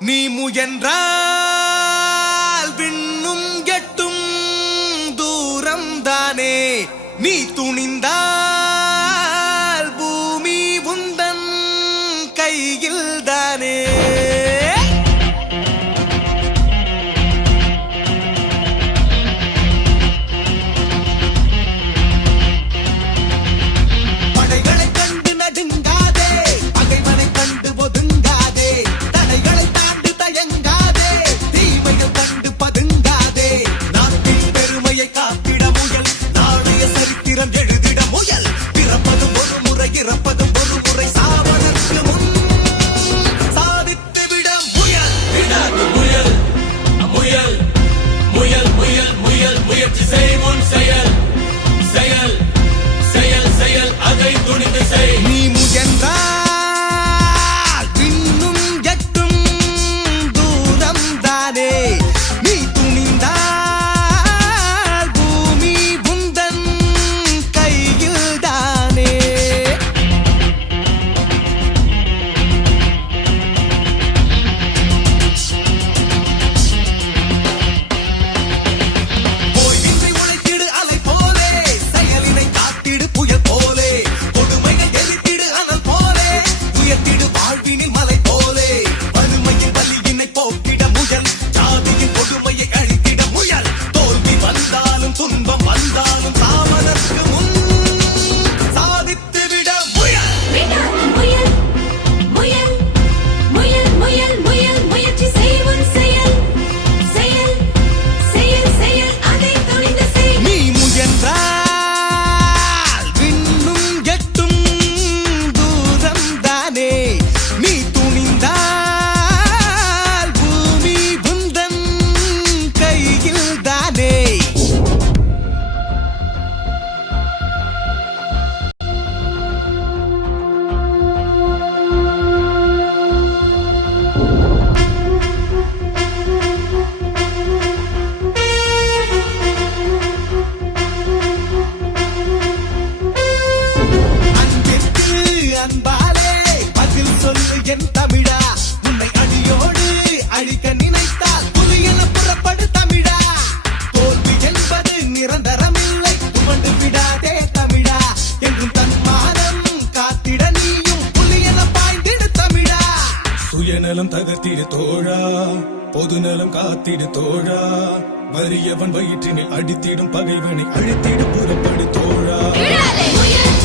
நீ முயன்றால் விண்ணும் எட்டும் தூரம் தானே, நீ துணிந்தால் பூமி உந்தன் கையில் தானே. நீ முயன்றால் விண்ணும் எட்டும் தூரம் தானே, நீ துணிந்தால் பூமி உந்தன் கையில் தானே. ஓய்வின்றி உழைத்திடு அலை போலே, செயலினை காத்திடு புயல் போலே, கொடுமையை எதிர்த்திடு அனல் போலே, உயர்த்திடு வாழ்வினில் மலை போலே. வறுமையின் வலியினை போக்கிட முயல், ஜாதியின் கொடுமையை அழித்திட முயல். தோல்வி வந்தாலும் துன்பம் வந்தாலும் சாவதற்கு முன் சாதித்து விட முயல். முயல் முயல் முயல் முயல் முயல் முயற்சி செய் உன் செயல் செயல் செயல் செயல் அதை துணிந்து செய். நீ முயன்றால் விண்ணும் எட்டும் தூரம் தானே, நீ துணிந்தால் பூமி உந்தன் கையில் தானே. அன்பிற்கு அன்பாலே பதில் சொல்லு என் தமிழா, உன்னை அடியோடு அழிக்க நினைத்தால் புலியென புறப்படு தமிழா. தோல்வி என்பது நிரந்தரமில்லை, துவண்டு விடாதே தமிழா. என்றும் தன்மானம் காத்திட நீயும் புலியென பாய்ந்திடு தமிழா. சுயநலம் தகர்த்திடு தோழா, பொதுநலம் காத்திடு தோழா. வறியவன் வயிற்றினில் அடித்திடும் பகைவனை அழித்திடு புறப்படு தோழா. முயல்